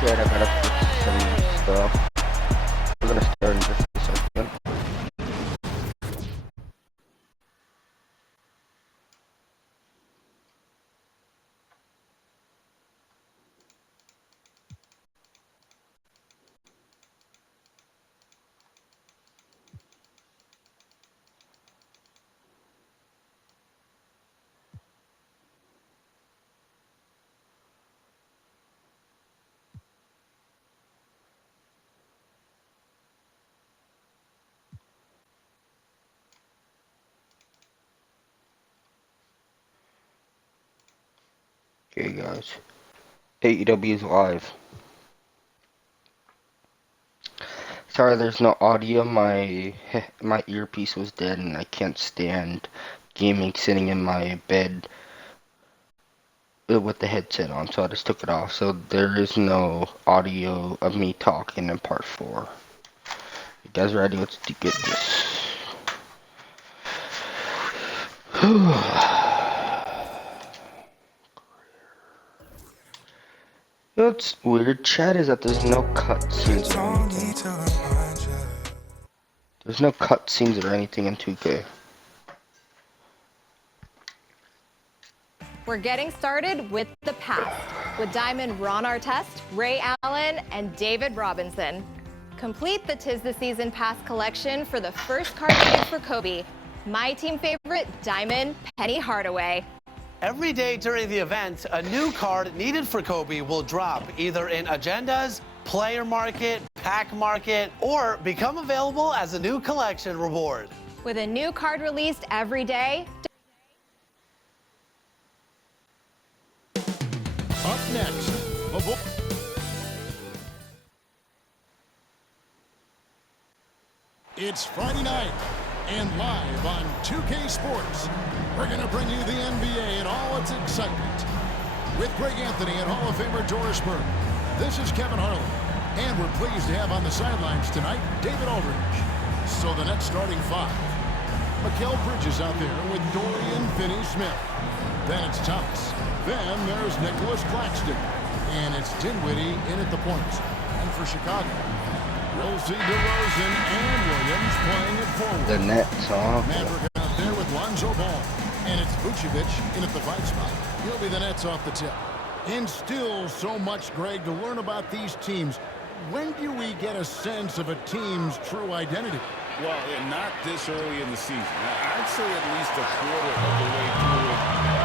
Shit, I gotta fix some stuff. We're gonna start in just a second. Okay, guys. AEW is live. Sorry, there's no audio. My earpiece was dead, and I can't stand gaming sitting in my bed with the headset on, so I just took it off. So there is no audio of me talking in part 4. You guys ready? Let's get this. What's weird, Chad, is that there's no cutscenes or anything. There's no cutscenes or anything in 2K. We're getting started with the past, with Diamond Ron Artest, Ray Allen, and David Robinson. Complete the 'Tis the Season Pass collection for the first card needed for Kobe. My team favorite, Diamond Penny Hardaway. Every day during the event, a new card needed for Kobe will drop, either in agendas, player market, pack market, or become available as a new collection reward. With a new card released every day. Up next, it's Friday night, and live on 2K Sports, we're going to bring you the NBA and all its excitement. With Greg Anthony and Hall of Famer Doris Burke, this is Kevin Harlan, and we're pleased to have on the sidelines tonight David Aldridge. So the Nets starting 5. Mikal Bridges out there with Dorian Finney-Smith. Then it's Thomas. Then there's Nicholas Claxton. And it's Dinwiddie in at the point. And for Chicago, Rosie DeRozan and Williams playing it forward. The Nets off. Maverick out there with Lonzo Ball. And it's Vucevic in at the 5 spot. He'll be the Nets off the tip. And still so much, Greg, to learn about these teams. When do we get a sense of a team's true identity? Well, not this early in the season. I'd say at least a quarter of the way through it.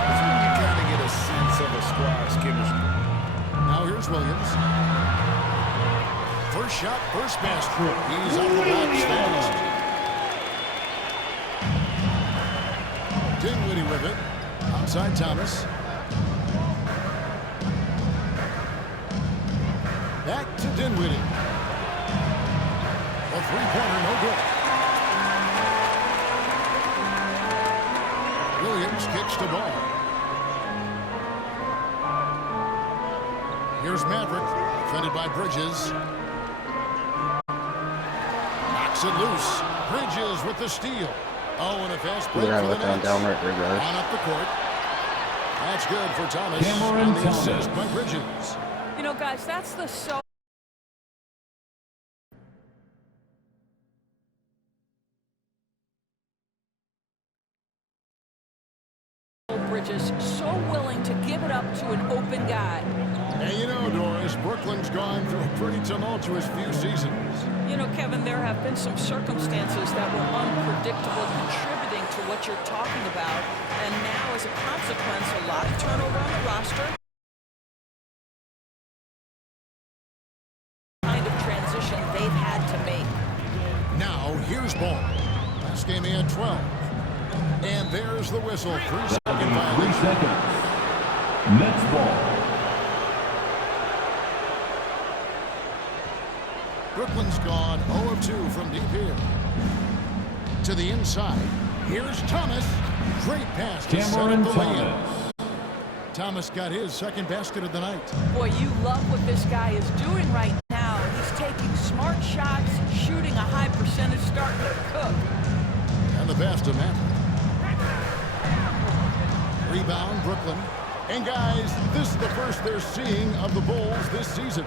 This is when you kind of get a sense of a squad's chemistry. Now here's Williams. First shot, first pass through. He's up the box fast. Dinwiddie with it. Outside Thomas. Back to Dinwiddie. A three-pointer, no good. Williams kicks the ball. Here's Maverick, defended by Bridges. Knocks it loose. Bridges with the steal. Oh, and a fast break for the Nets. Down right there, guys. On up the court. That's good for Thomas. And the assist by Bridges. You know, guys, that's the Bridges so willing to give it up to an open guy. And you know, Doris, Brooklyn's gone through a pretty tumultuous few seasons. You know, Kevin, there have been some circumstances that were unpredictable contributing to what you're talking about. And now, as a consequence, a lot of turnover on the roster. Kind of transition they've had to make. Now, here's Ball. Last game he had 12. And there's the whistle. 3-second violation. 3 seconds. Nets ball. Brooklyn's gone 0 of 2 from deep here. To the inside. Here's Thomas. Great pass to set up the lane. Thomas got his second basket of the night. Boy, you love what this guy is doing right now. He's taking smart shots, shooting a high percentage, starting to cook. And the pass to Maverick. Rebound, Brooklyn. And guys, this is the first they're seeing of the Bulls this season.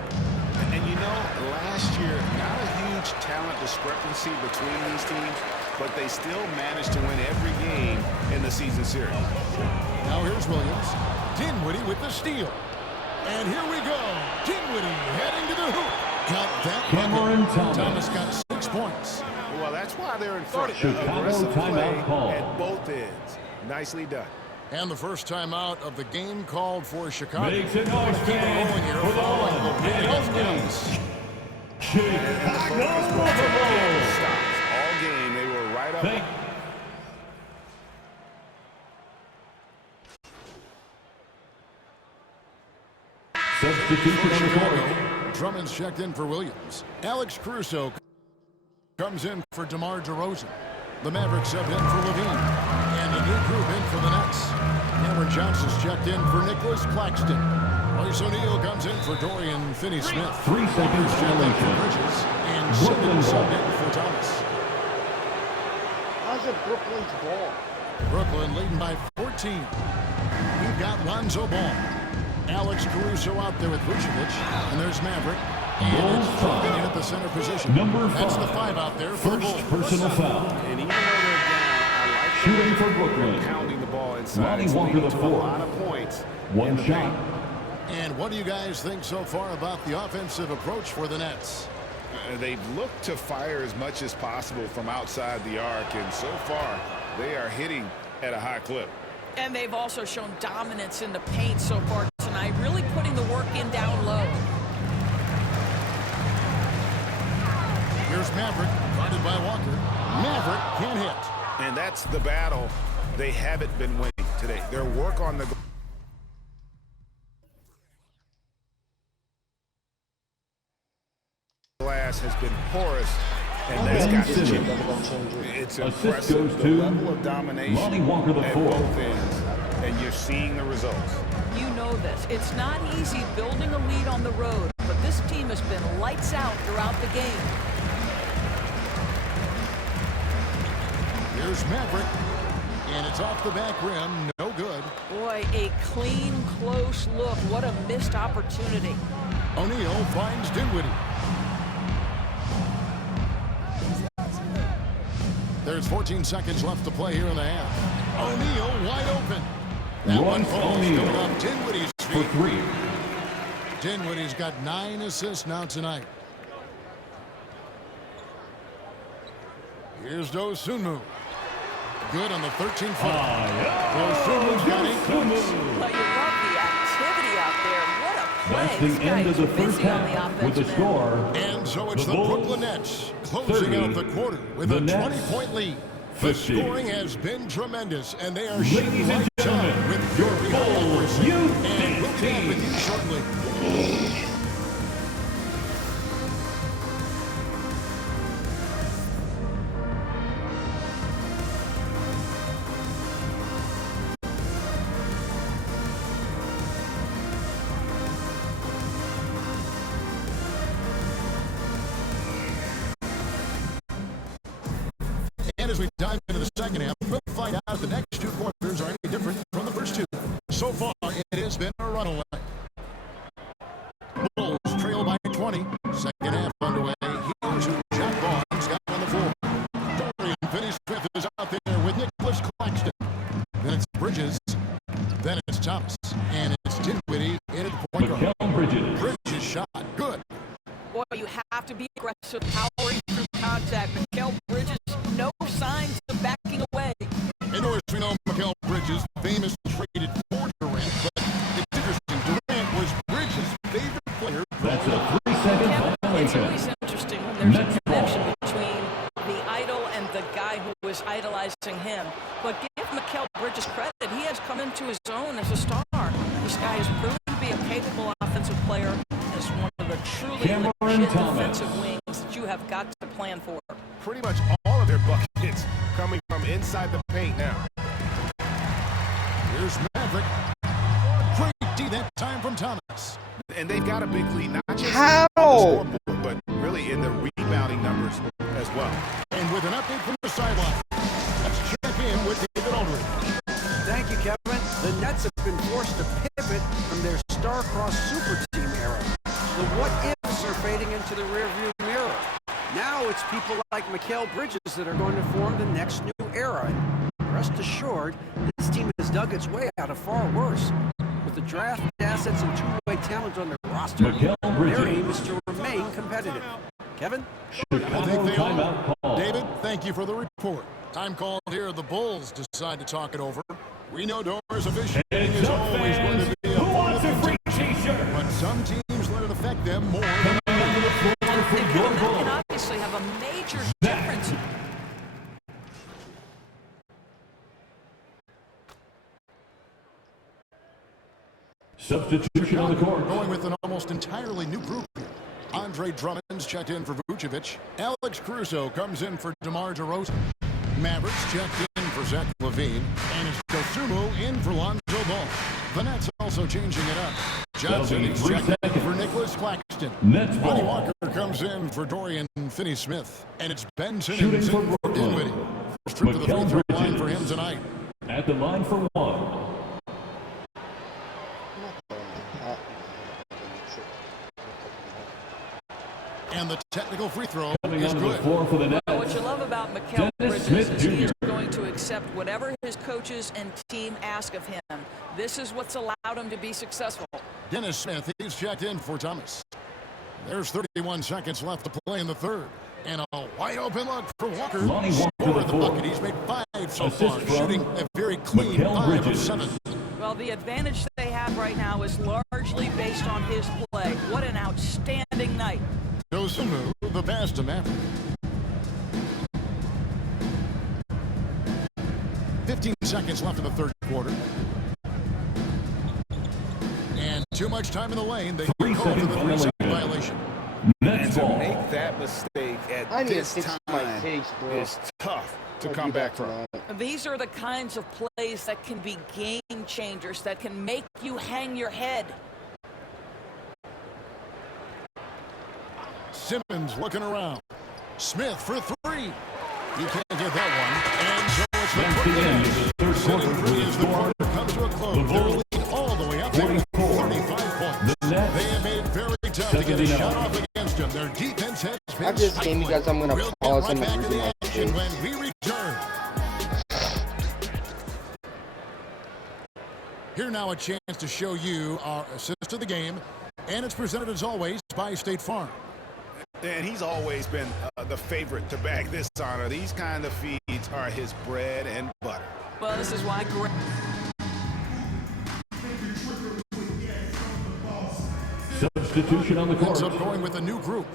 And you know, last year, not a huge talent discrepancy between these teams, but they still managed to win every game in the season series. Now here's Williams. Dinwiddie with the steal. And here we go. Dinwiddie heading to the hoop. Got that. Cameron Thomas. Thomas got 6 points. Well, that's why they're in front. Chicago Aggressive play timeout call. at both ends. Nicely done. And the first timeout of the game called for Chicago. Makes a noise Rolling here for the following the one win and against only Dallas. Chicago Bulls. Stops all game. They were right up. Substitution on the court. Drummond's checked in for Williams. Alex Caruso comes in for DeMar DeRozan. The Mavericks sub in for Levine. And a new group in for the Nets. Cameron Johnson's checked in for Nicholas Claxton. Royce O'Neal comes in for Dorian Finney-Smith. 3 seconds Checked in for violation. Bridges. And Brooklyn Simmons ball. subbed in for Thomas. How's it Brooklyn's ball? Brooklyn leading by 14. We've got Lonzo Ball. Alex Caruso out there with Vucevic. And there's Maverick. And Bulls it's foul. Trumping at the center position. Number That's 5. the 5 out there for the First Bulls. personal foul. And even though they're down, I like Shooting for Brooklyn. pounding the ball inside. Lonnie It's Walker leading the to a fourth. lot of points. One in the shot. paint. And what do you guys think so far about the offensive approach for the Nets? They've looked to fire as much as possible from outside the arc, and so far they are hitting at a high clip. And they've also shown dominance in the paint so far tonight, really putting the work in down low. Here's Maverick, guarded by Walker. Maverick can't hit. And that's the battle they haven't been winning today. Their work on the glass has been porous, and that's got to change. It's Assist impressive, goes the to level of domination Lonnie Walker the at fourth. both ends, and you're seeing the results. You know this. It's not easy building a lead on the road, but this team has been lights out throughout the game. Here's Maverick. And it's off the back rim. No good. Boy, a clean, close look. What a missed opportunity. O'Neal finds Dinwiddie. There's 14 seconds left to play here in the half. O'Neal wide open. That one Royce falls O'Neal coming off Dinwiddie's For feet. 3. Dinwiddie's got 9 assists now tonight. Here's Dosunmu. Good on the 13-footer. Dosunmu's got 8 points. Well, you love the activity out there. What a play. That's the This end guy of the is first busy on the half with the offensive end. score. And so it's The the Bulls, Brooklyn Nets closing out the 30. quarter with The a Nets, 20-point lead. The 50. scoring has been tremendous, and they are Ladies shooting and lights out gentlemen, with your very Bulls high accuracy. youth And we'll be back with you shortly. And as we dive into the second half, we'll find out if the next 2 quarters are any different from the first 2. So far, it has been a runaway. Bulls trail by 20. Second half underway. Here's who Jack Barnes got on the floor. Dorian Finney-Smith is out there with Nicholas Claxton. Then it's Bridges. Then it's Thomas. And it's Dinwiddie in at the point guard. Mikal Bridges. Bridges shot. Good. Boy, you have to be aggressive, powering through contact. Mikal Bridges, no signs of backing away. And of course, we know Mikal Bridges, famous traded for Durant, but it's interesting. Durant was Bridges' favorite player. That's a 3-second It's violation. always interesting when there's Next a connection ball. between the idol and the guy who was idolizing him. But give Mikal Bridges credit. He has come into his own as a star. This guy has proven to be a capable offensive player and is one of the truly Cameron legit Thomas. defensive wings that you have got to plan for. Pretty much all of their buckets coming from inside the paint now. Here's Maverick. Great D that time from Thomas. And they've got a big lead, not just How? on the scoreboard, but really in the rebounding numbers as well. And with an update from the sideline, let's check in with David Aldridge. Thank you, Kevin. The Nets have been forced to pivot from their star-crossed super team era. The what-ifs are Mikal Bridges that are going to form the next new era. And rest assured, this team has dug its way out of far worse. With the draft assets and two-way talent on their roster, Mikal Bridges. their aim is to remain competitive. Kevin? Chicago timeout call. David, thank you for the report. Time called here. The Bulls decide to talk it over. We know Doors officiating is always going to be a part of the T-shirt? but some teams let it affect them more than Coming onto the floor for That your can Bulls. obviously have a major difference. Substitution on the court. going with an almost entirely new group here. Andre Drummond's checked in for Vucevic. Alex Caruso comes in for DeMar DeRozan. Mavericks checked in for Zach LaVine. And it's Dosunmu in for Lonzo Ball. The Nets also changing it up. Johnson is checked in for Nicholas Claxton. Nets Lonnie ball. Walker comes in for Dorian Finney-Smith. And it's Ben Shooting Simmons for in for Brooklyn. Dinwiddie. First trip to the Mikal free throw line Bridges. for him tonight. At the line for one. And the technical free throw Coming is onto the good. floor for the Nets. What you love about Mikal Dennis Bridges Smith is he is Jr. going to accept whatever his coaches and team ask of him. This is what's allowed him to be successful. Dennis Smith, he's checked in for Thomas. There's 31 seconds left to play in the third. And a wide open look for Walker. Lonnie Walker Scored the the fourth. bucket. He's made 5 so Assist far, from shooting a very clean Mikal 5 of Bridges. 7. Well, the advantage they have right now is largely based on his play. What an outstanding night. Dosunmu, the pass to Maverick. 15 seconds left in the third quarter. And too much time in the lane. They 3 call for second the 3-second violation. violation. And Nets to ball. make that mistake at I need to this fix time my face, bro. is tough to I'll come do that back from. tonight. These are the kinds of plays that can be game changers, that can make you hang your head. Simmons looking around. Smith for 3. He can't get that one. And so it's the That's the end of the third Sitting quarter. free With as the the score, quarter comes to a the close. Their Bulls lead all the way up to 44. 35 points. The Nets They have made it very tough to get a 79. shot off against them. Their defense has been After this game, you guys, I'm gonna We'll pause get and right back to redo the my action face. when we return. Here now a chance to show you our assist of the game, and it's presented as always by State Farm. And he's always been the favorite to bag this honor. These kind of feeds are his bread and butter. Well, this is why Substitution on the Ends court. up going with a new group.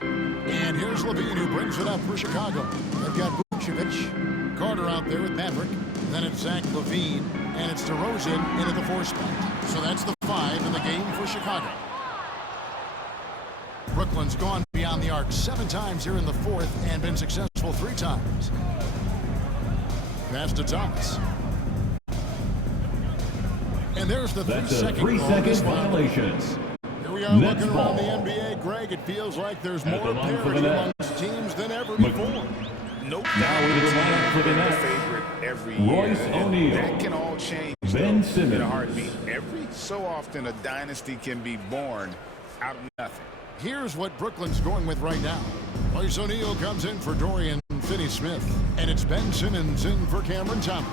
And here's Levine who brings it up for Chicago. They've got Vucevic, Carter out there with Maverick. Then it's Zach LaVine, and it's DeRozan into the 4 spot. So that's the 5 in the game for Chicago. Brooklyn's gone beyond the arc 7 times here in the 4th and been successful 3 times. Pass to Thomas. And there's the That's a 3-second 3-second violation. Here we are Nets looking around ball. the NBA, Greg. It feels like there's At more the line for the parity Nets. amongst teams than ever Mc- before. Nope. Now into the lineup for the Been Nets. favorite every Royce year. And O'Neal. That can all change Ben though, in Simmons. a heartbeat. Every so often a dynasty can be born out of nothing. Here's what Brooklyn's going with right now. Royce O'Neal comes in for Dorian Finney-Smith. And it's Ben Simmons in for Cameron Thomas.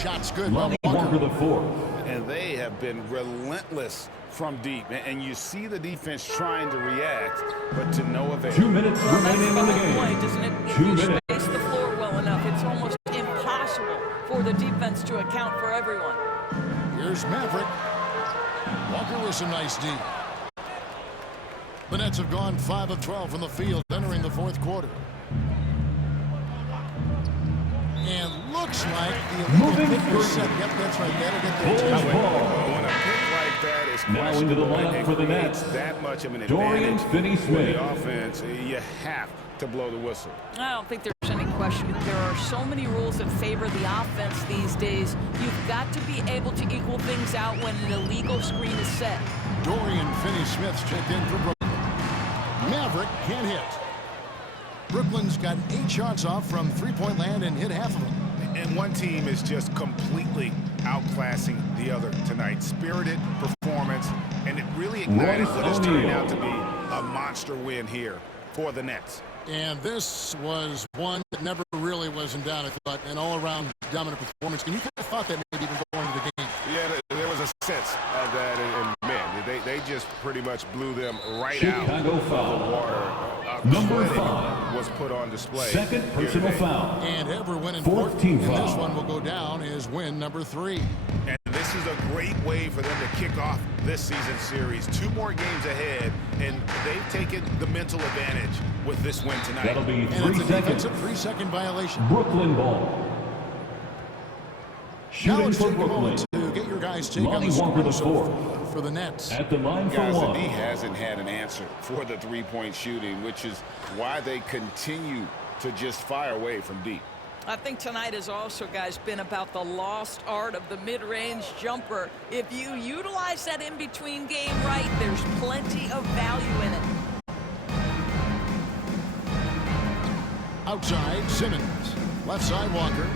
Shots good by Lonnie Walker the fourth. And they have been relentless from deep. And you see the defense trying to react, but to no avail. 2 minutes remaining in the That's the game. point, isn't it? If 2 you minutes. space the floor well enough, it's almost impossible for the defense to account for everyone. Here's Maverick. Walker with some nice D. The Nets have gone 5 of 12 from the field entering the 4th quarter. And looks like the Moving illegal pick was three. set. Yep, that's right. That'll get the Bulls attention. ball. When a pick like that is Now into the questionable lineup and for the creates Nets. that much of an Dorian advantage Finney-Smith. for the offense, you have to blow the whistle. I don't think there's any question. There are so many rules that favor the offense these days. You've got to be able to equal things out when an illegal screen is set. Dorian Finney-Smith's checked in for Brooklyn. Maverick can't hit. Brooklyn's got 8 shots off from three-point land and hit half of them. And one team is just completely outclassing the other tonight. Spirited performance, and it really ignited Royce what is turning O'Neal. out to be a monster win here for the Nets. And this was one that never really was in doubt, I thought, an all-around dominant performance. And you kind of thought that maybe even going into the game. Yeah, there was a sense of that, and man, they just pretty much blew them right Chicago out foul. of the water. Number Clinic 5. was put on display. Second here personal today. foul. And every win in 14 and this foul. one will go down as win number 3. And this is a great way for them to kick off this season series. 2 more games ahead, and they've taken the mental advantage with this win tonight. That'll be And 3 it's a seconds. defensive 3-second violation. Brooklyn ball. Now Shooting let's for take a moment Brooklyn. to get your guys' take on Lonnie the Walker score the so fourth. far for the Nets. At the line for Guys, the one. D hasn't had an answer for the three-point shooting, which is why they continue to just fire away from deep. I think tonight has also, guys, been about the lost art of the mid-range jumper. If you utilize that in-between game right, there's plenty of value in it. Outside, Simmons. Left side, Walker.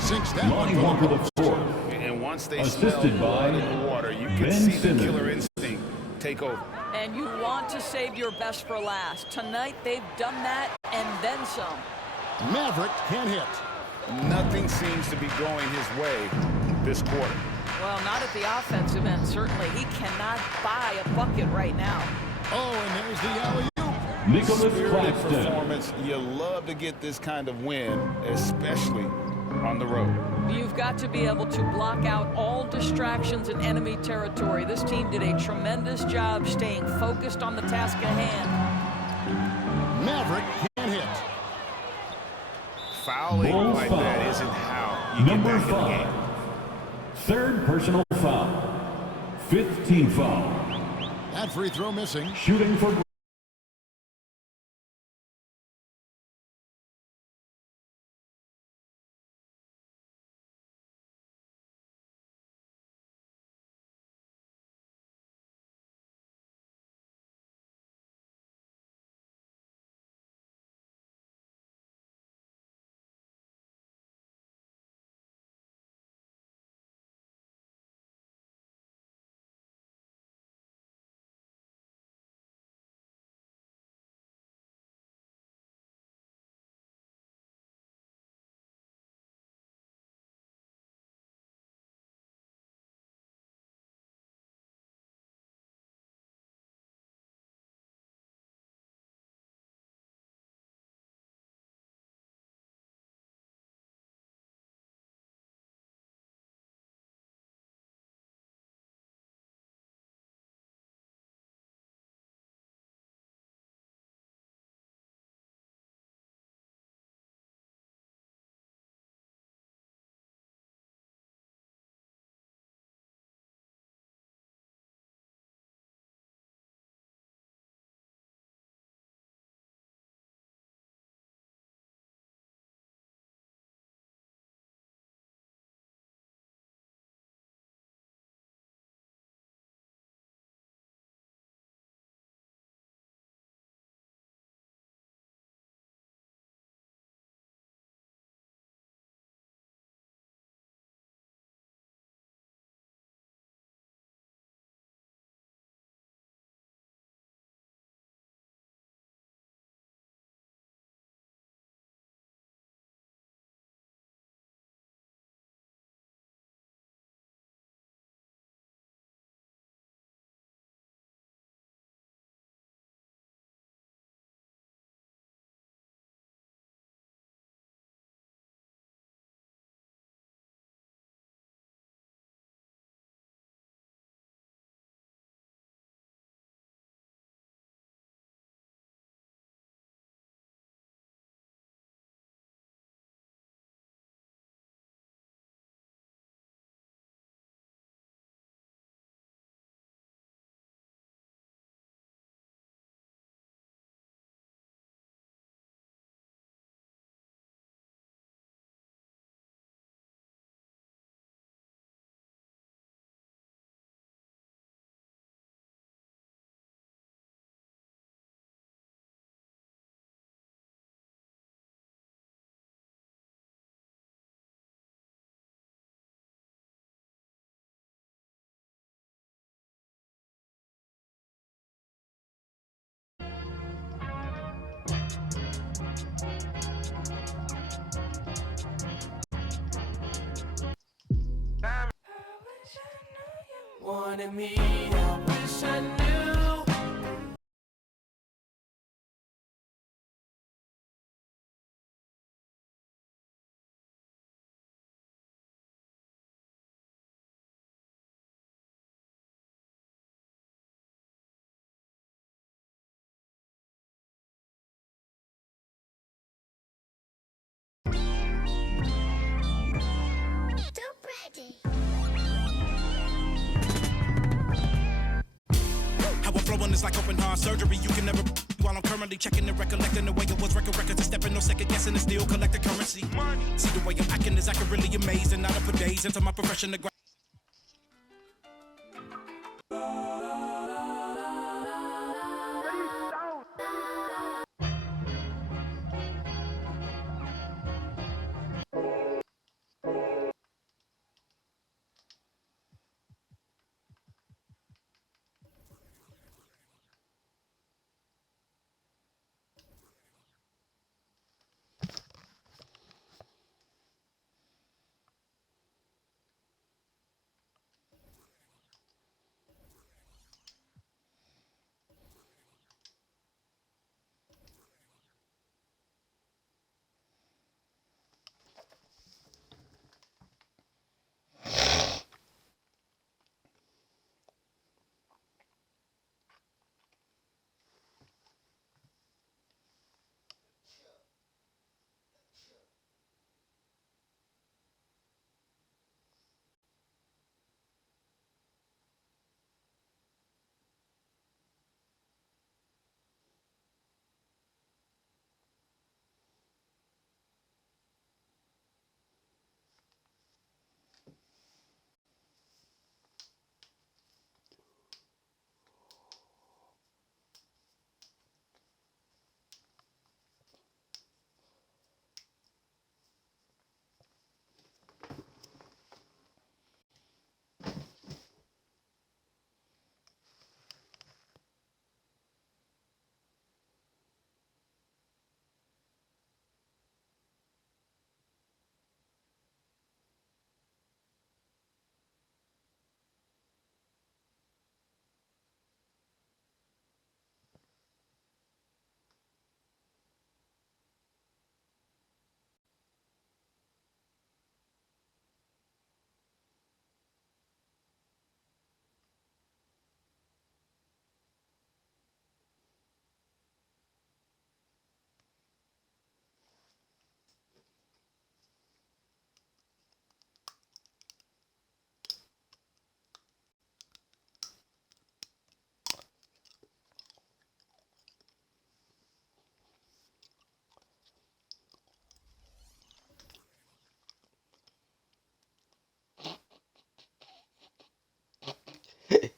Sinks that one Lonnie for the Walker the Bucks. fourth. And once they Assisted smell blood by in the water, you can Ben see Simmons. the killer instinct take over. And you want to save your best for last. Tonight, they've done that and then some. Maverick can't hit. Nothing seems to be going his way this quarter. Well, not at the offensive end, certainly. He cannot buy a bucket right now. Oh, and there's the alley-oop. Nicholas Spirited Claxton. performance. You love to get this kind of win, especially on the road. You've got to be able to block out all distractions in enemy territory. This team did a tremendous job staying focused on the task at hand. Maverick can't hit. Fouling Bulls like foul. that isn't how you Number get back in the 5. game. Third personal foul. 5th team foul. That free throw missing. Shooting for wanted me, I wish I knew. How I'm flowing is like open heart surgery. You can never while I'm currently checking and recollecting the way it was record records and stepping, no second guessing and still collecting currency. See the way I'm acting is acting really amazing. Now I put days into my profession to grind.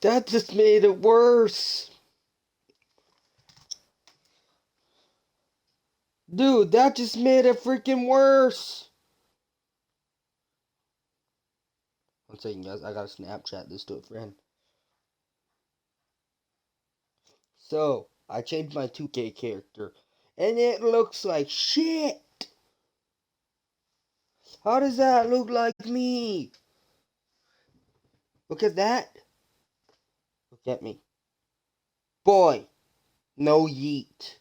That just made it worse. Dude, that just made it freaking worse. One second, guys. I gotta Snapchat this to a friend. So, I changed my 2K character. And it looks like shit. How does that look like me? Look at that. Look at me. Boy, no yeet.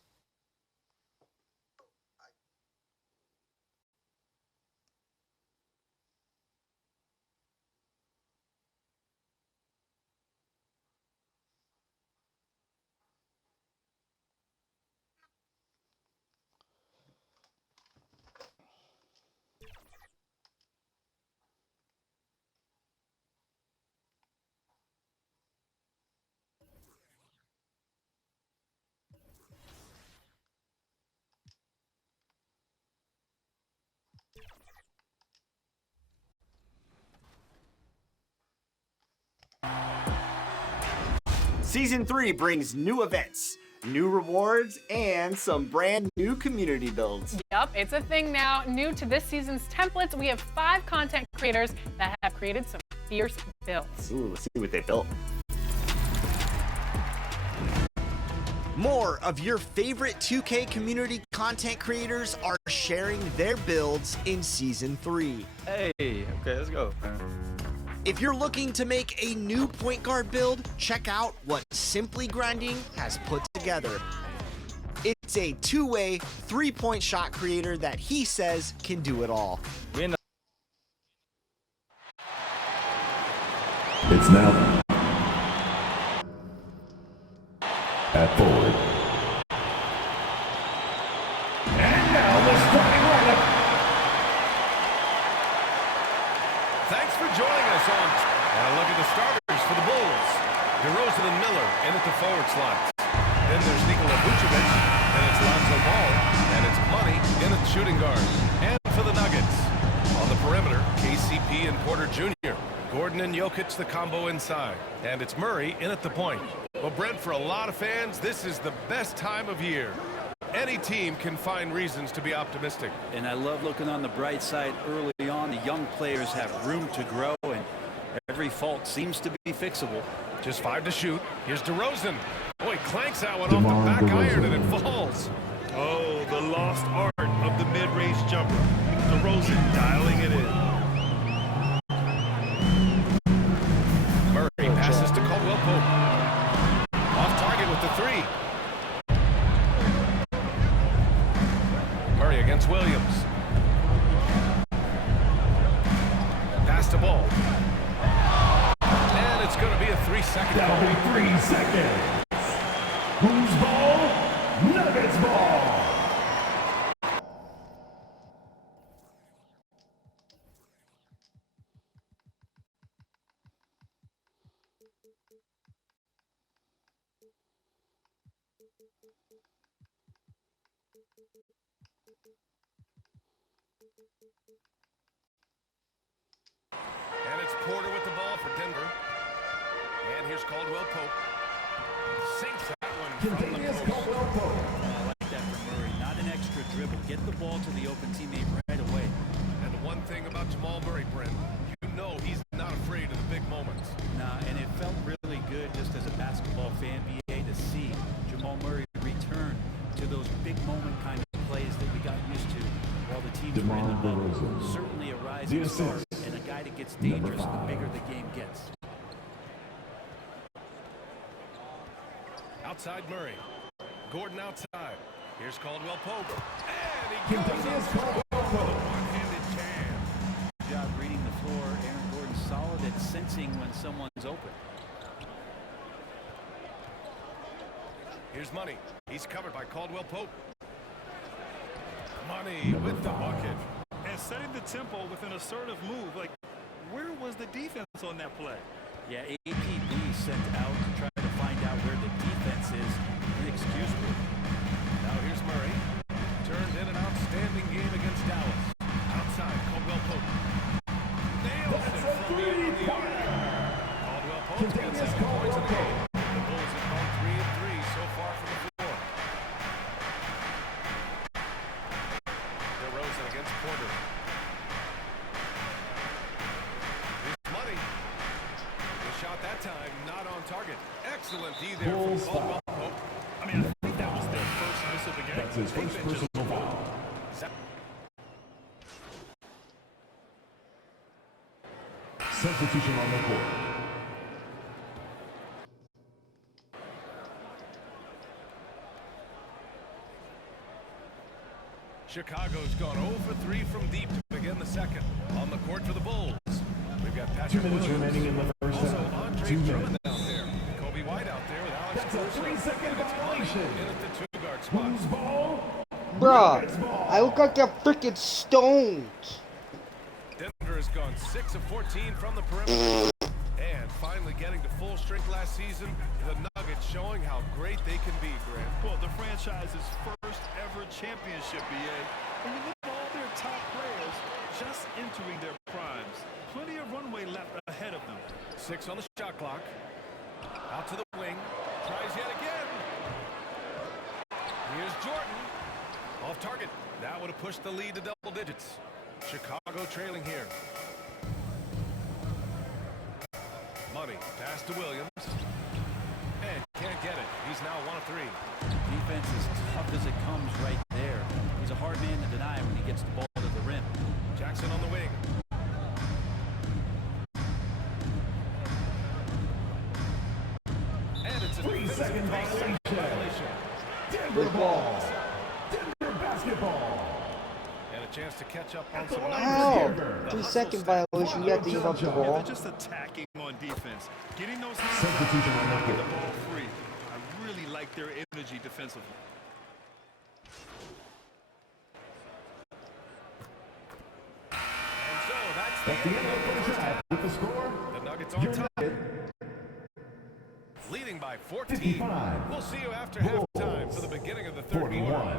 Season 3 brings new events, new rewards, and some brand new community builds. Yup, it's a thing now. New to this season's templates, we have 5 content creators that have created some fierce builds. Ooh, let's see what they built. More of your favorite 2K community content creators are sharing their builds in Season 3. Hey, okay, let's go. If you're looking to make a new point guard build, check out what Simply Grinding has put together. It's a two-way, three-point shot creator that he says can do it all. It's now at forward. And now the starting lineup. Thanks for joining us on. And a look at the starters for the Bulls. DeRozan and Miller in at the forward slots. Then there's Nikola Vucevic. Then it's Lonzo Ball. And it's Money in at the shooting guard. And for the Nuggets, on the perimeter, KCP and Porter Jr. Gordon and Jokic, the combo inside. And it's Murray in at the point. Well, Brent, for a lot of fans, this is the best time of year. Any team can find reasons to be optimistic. And I love looking on the bright side early on. The young players have room to grow, and every fault seems to be fixable. Just 5 to shoot. Here's DeRozan. Oh, he clanks that one off the back iron, and it falls. Oh, the lost art of the mid-range jumper. DeRozan dialing it in. Murray passes to Caldwell Pope. Off target with the 3. Murray against Williams. Pass to Ball. And it's going to be a 3-second That'll ball. be 3 seconds. Whose ball? Nuggets ball. And it's Porter with the ball for Denver. And here's Caldwell Pope. Sinks that one from the post. I like that from Murray. Not an extra dribble. Get the ball to the open teammate right away. And the one thing about Jamal Murray, Brent, you know he's not afraid of the big moments. Nah, and it felt really good just as a basketball fan, BA, to see Jamal Murray return to those big moment kind of plays that we got used to while the teams were in the bubble. Certainly a rising star and a guy that gets dangerous the bigger the game gets. Outside Murray. Gordon outside. Here's Caldwell Pope. And he goes up with a one-handed jam. Good job reading the floor. Aaron Gordon solid at sensing when someone's open. Here's Money. He's covered by Caldwell Pope. Money with the bucket. And setting the tempo with an assertive move. Like, where was the defense on that play? Yeah, APB sent out to try to find out where the defense is. Inexcusable. Now here's Murray. Turned in an outstanding game against Dallas. Outside, Caldwell Pope. Nails it from beyond the arc. Caldwell Pope's got 7 points in the game. The Bulls have gone 3 of 3 so far from the floor. DeRozan against Porter. Here's Money. The shot that time, not on target. Excellent D there from Caldwell Pope. I mean, I think that was their first miss of the game. That's his first personal foul. Substitution on the court. Chicago's gone 0 for 3 from deep to begin the second. On the court for the Bulls. We've got 2 Patrick minutes Williams. remaining in the first Also, half. Andre 2 Drummond minutes. down there. Kobe White out there with Alex That's a Caruso. 3-second And it's Money violation. in at the 2-guard spot. Whose ball? Bruh, I look like they're freaking stoned. Denver has gone 6 of 14 from the perimeter. And finally getting to full strength last season, the Nuggets showing how great they can be, Grant. Well, the franchise's first ever championship, BA. When you look at all their top players just entering their primes, plenty of runway left ahead of them. 6 on the shot clock. Out to the wing. Tries yet again. Here's Jordan. Off target. That would have pushed the lead to double digits. Chicago trailing here. Money. Pass to Williams. And can't get it. He's now 1 of 3. Defense is tough as it comes right there. He's a hard man to deny when he gets the ball to the rim. Jackson on the wing. violation. Denver ball. Denver basketball. And a chance to catch up on some Ow! numbers. 3-second violation. You have to give up the Yeah, ball. they're just attacking on defense. Getting those hands Substitution up, on the the ball free. I really like their energy defensively. And so that's At the end of the first half, with the score, the Nuggets on top. Leading by 14. 55. We'll see you after Bulls. halftime for the beginning of the third quarter. 41.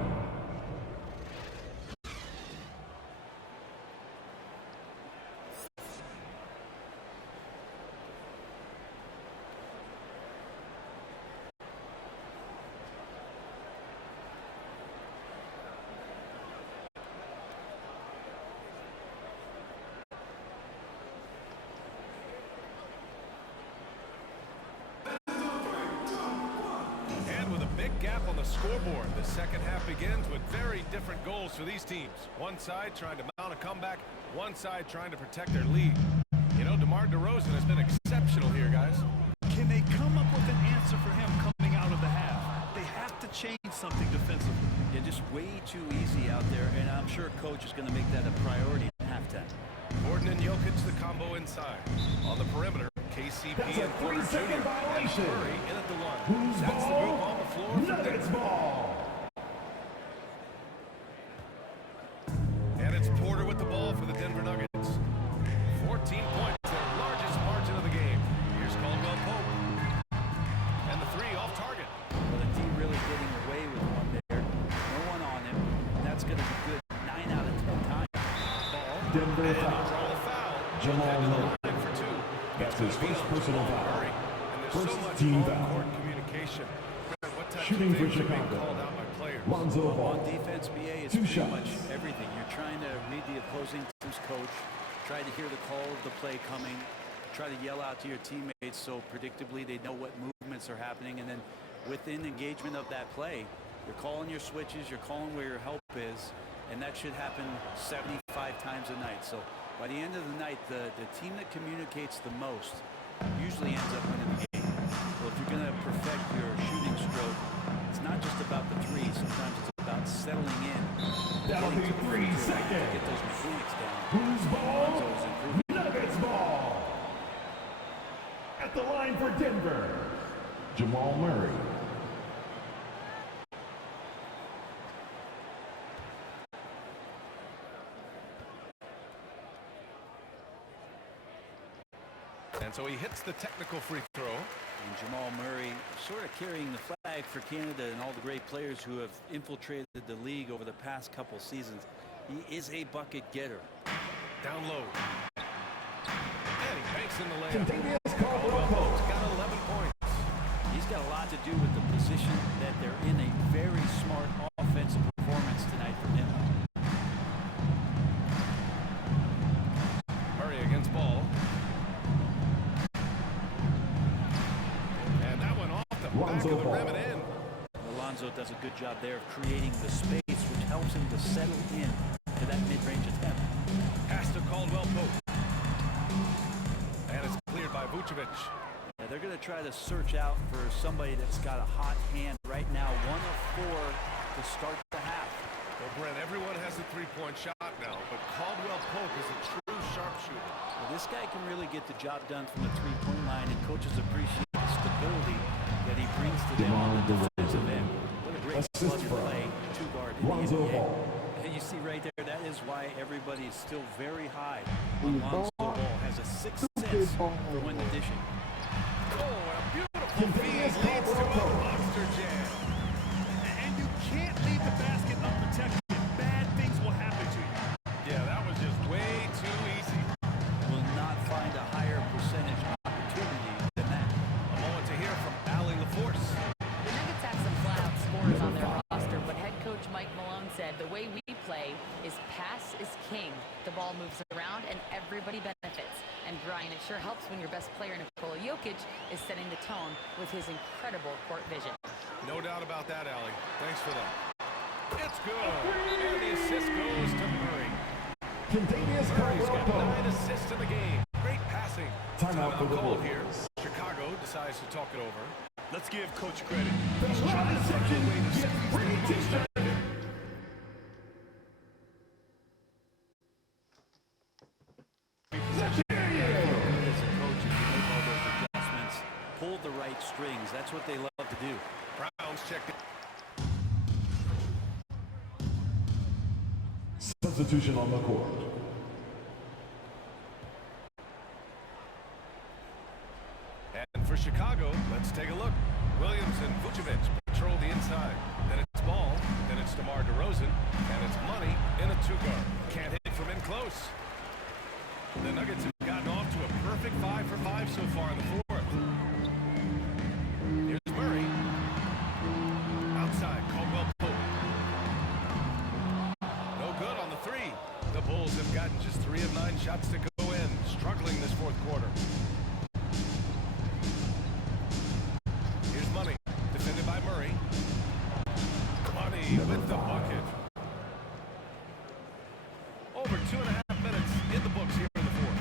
And with a big gap on the scoreboard, the second half begins with very different goals for these teams. One side trying to mount a comeback, one side trying to protect their lead. You know, DeMar DeRozan has been exceptional here, guys. Can they come up with an answer for him coming out of the half? They have to change something defensively. Yeah, just way too easy out there, and I'm sure coach is going to make that a priority at halftime. Gordon and Jokic, the combo inside. On the perimeter, KCP That's a and Porter 3-second Jr. and violation. Murray in at the one. Who's That's the group ball? on the floor. for Nuggets Denver. ball. And it's Porter with the ball for the Denver Nuggets. 14 points, their largest margin of the game. Here's Caldwell Pope. And the three off target. Well, the D really getting away with one there. No one on him. That's going to be good 9 out of 10 times. Ball. Denver And foul. draw the foul. Jamal Head to the Murray. line for two. That's It's his gonna be first on personal Jamal foul. Murray. And there's First so much team foul. on-court communication. What types Shooting of for things are being Chicago. called out by players? Lonzo On Ball. defense, BA is 2 pretty shots. much everything. You're trying to read the opposing team's coach, try to hear the call of the play coming, try to yell out to your teammates so predictably they know what movements are happening, and then within engagement of that play, you're calling your switches, you're calling where your help is, and that should happen 75 times a night. So by the end of the night, the team that communicates the most usually ends up winning the game. Well, if you're going to perfect your shooting stroke, it's not just about the three. Sometimes it's about settling in. That'll getting be to the 3 free throw line to seconds. get those mechanics down. Who's ball? Lonzo's improving. Nuggets ball. At the line for Denver, Jamal Murray. And so he hits the technical free throw. And Jamal Murray sort of carrying the flag for Canada and all the great players who have infiltrated the league over the past couple seasons. He is a bucket getter. Down low. And he banks in the layup. Contagious Caldwell Caldwell Pope's Pope. got 11 points. He's got a lot to do with the position that they're in. A very smart offensive performance tonight from him. Murray against ball. And that one off the back Lonzo of the Ball. rim and in. Alonzo does a good job there of creating the space, which helps him to settle in to that mid-range attempt. Pass to Caldwell Pope. And it's cleared by Vucevic. Yeah, they're going to try to search out for somebody that's got a hot hand right now. 1 of 4 to start the half. Well, Brent, everyone has a three-point shot now, but Caldwell Pope is a true sharpshooter. Well, this guy can really get the job done from the three-point line, and coaches appreciate the stability that he brings to them on the defensive end. What a great Assist plug and from play two-guard in the Lonzo NBA. Ball. And you see right there, that is why everybody is still very high on Lonzo Ball. Has a sixth sense for when to dish it. Oh, and a beautiful Contagious feed leads to a Caldwell Pope. monster jam. And you can't leave the basket unprotected. Bad things will happen to you. Yeah, that was just way too easy. Will not find a higher percentage opportunity than that. A moment to hear from Allie LaForce. The Nuggets have some flat-out scorers on their roster, but head coach Mike Malone said the way we play is pass is king. The ball moves around and everybody benefits. And Brian, it sure helps when your best player, Nikola Jokic, is setting the tone with his incredible court vision. No doubt about that, Allie. Thanks for that. It's good. And the assist goes to Murray. Contagious Murray's got Caldwell 9 Pope. assists in the game. Great passing. Timeout for the called Bulls. here. Chicago decides to talk it over. Let's give Coach credit. He's trying to find a way to squeeze the started. Pull the right strings. That's what they love to do. Browns checked it. Substitution on the court. And for Chicago, let's take a look. Williams and Vucevic patrol the inside. Then it's Ball. Then it's DeMar DeRozan. And it's Money in a two-guard. Can't hit from in close. The Nuggets have gotten off to a perfect 5 for 5 so far in the fourth. Here's Murray. Outside, Caldwell Pope. No good on the three. The Bulls have gotten just 3 of 9 shots to go in. Struggling this fourth quarter. Here's Money. Defended by Murray. Money with the bucket. Over 2.5 minutes in the books here in the fourth.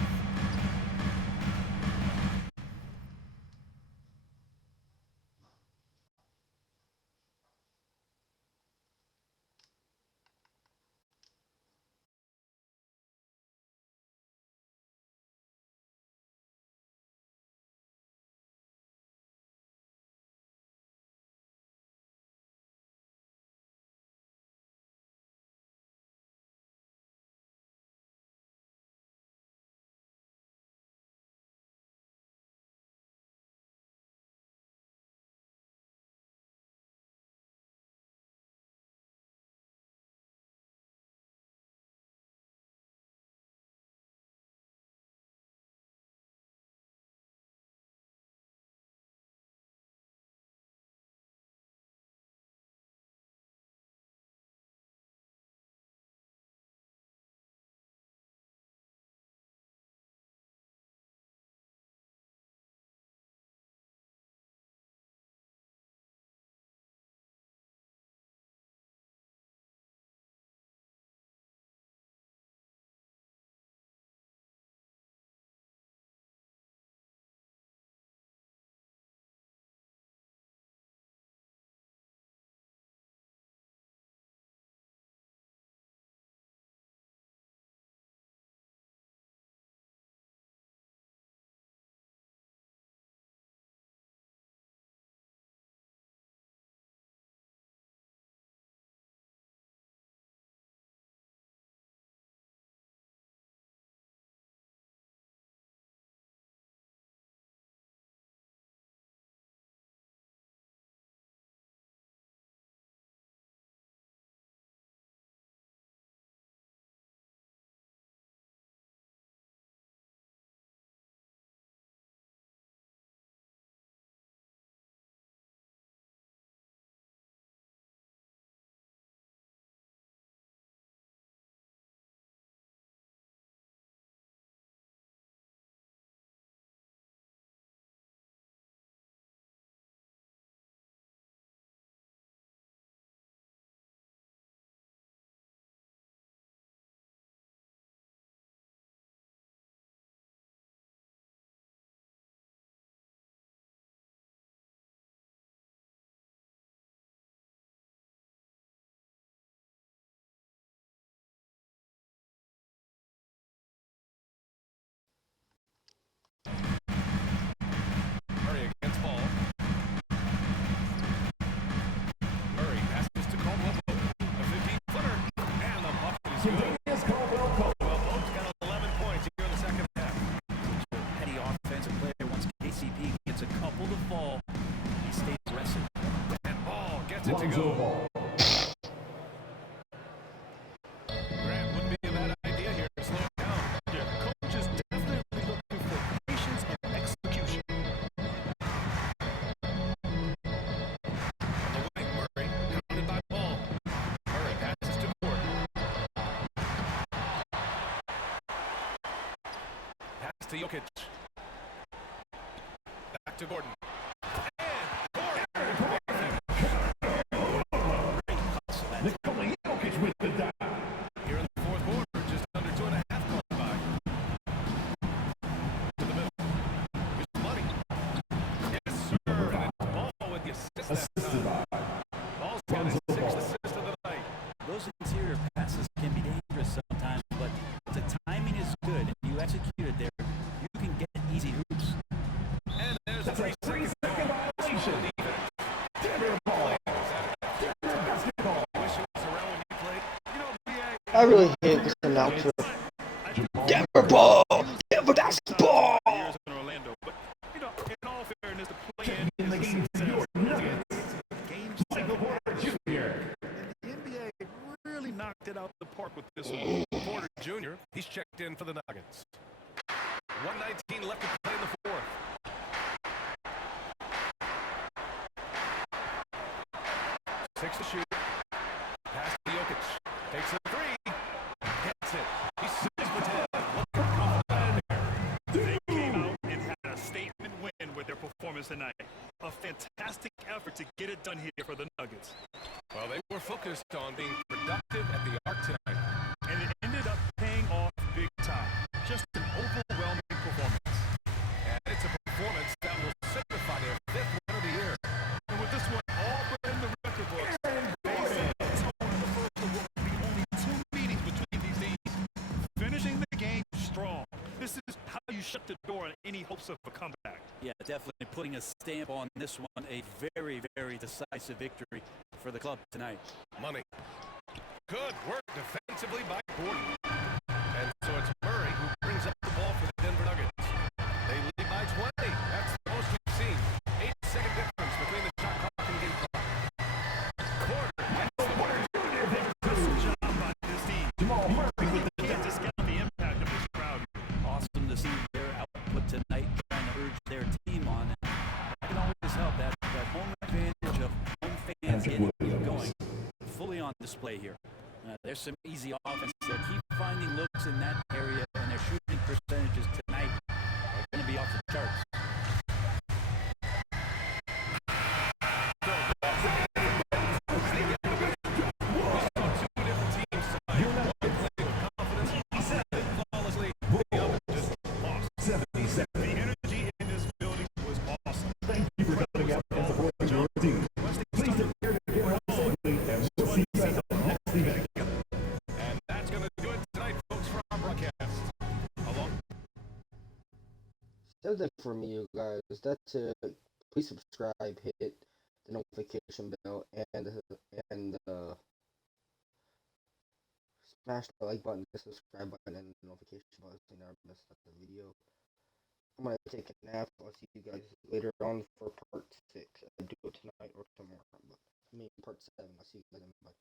Murray against Ball. Murray passes to Caldwell Pope. A 15-footer. And the bucket is good. Caldwell Pope's got 11 points here in the second half. Petty offensive player. Once KCP gets a couple to fall, he stays aggressive. And Ball gets it to go. Grant wouldn't be a bad idea here to slow it down. Yeah, coach is definitely looking for patience and execution. On the wing, Murray, pounded by Ball. Murray passes to Gordon. Pass to Jokic. Back to Gordon. And Gordon! Nikola Jokic with the dive. Here in the fourth quarter, just under 2.5 gone by. To the middle. Here's Money. Yes, sir. And it's Ball I really hate this announcer. Denver ball! Denver basketball! In Orlando, but you know, in all fairness, the play-in is a success. Game 7 Junior. The NBA really knocked it out the park with this one. Porter Jr., he's checked in for the Nuggets. 1:19 left to play in the fourth. Six to shoot. Pass to Jokic. Takes a three. Gets it. He's 6 for 10. They came out and had a statement win with their performance tonight. A fantastic effort to get it done here for the Nuggets. Well, they were focused on being productive at the arc tonight. And it ended up paying off big time. Just an overwhelming performance. And it's a performance that will signify their 5th win of the year. And with this one all but in the record books, they set the tone in the first of what will be only 2 meetings between these teams. Finishing the game strong. This is how you shut the door on any hopes of a comeback. Yeah, definitely putting a stamp on this one. A very, very decisive victory for the club tonight. Money. Good work defensively by Gordon. And so it's Murray who brings up the ball for the Denver Nuggets. They lead by 20. That's the most we've seen. 8-second difference between the shot clock and game clock. Porter gets the ball. Good job by this team. Jamal Murray with the can't discount the impact of this crowd. Awesome to see their output tonight, trying to urge their team on. It can always help that home advantage of home fans getting going. Fully on display here. There's some easy offense there. Keep finding looks in that area, and their shooting percentages tonight are going to be off the charts. The energy in this building was awesome. Thank you for coming out and supporting your team. Please take care of your home, and we'll see you at the next event. And that's going to do it tonight, folks, for our broadcast. Along. That's it for me, you guys. That's it. Please subscribe, hit the notification bell, and smash the like button, the subscribe button, and the notification button so you never miss another video. I'm gonna take a nap. I'll see you guys later on for part 6. I do it tonight or tomorrow, but I mean part 7. I'll see you guys in. Bye.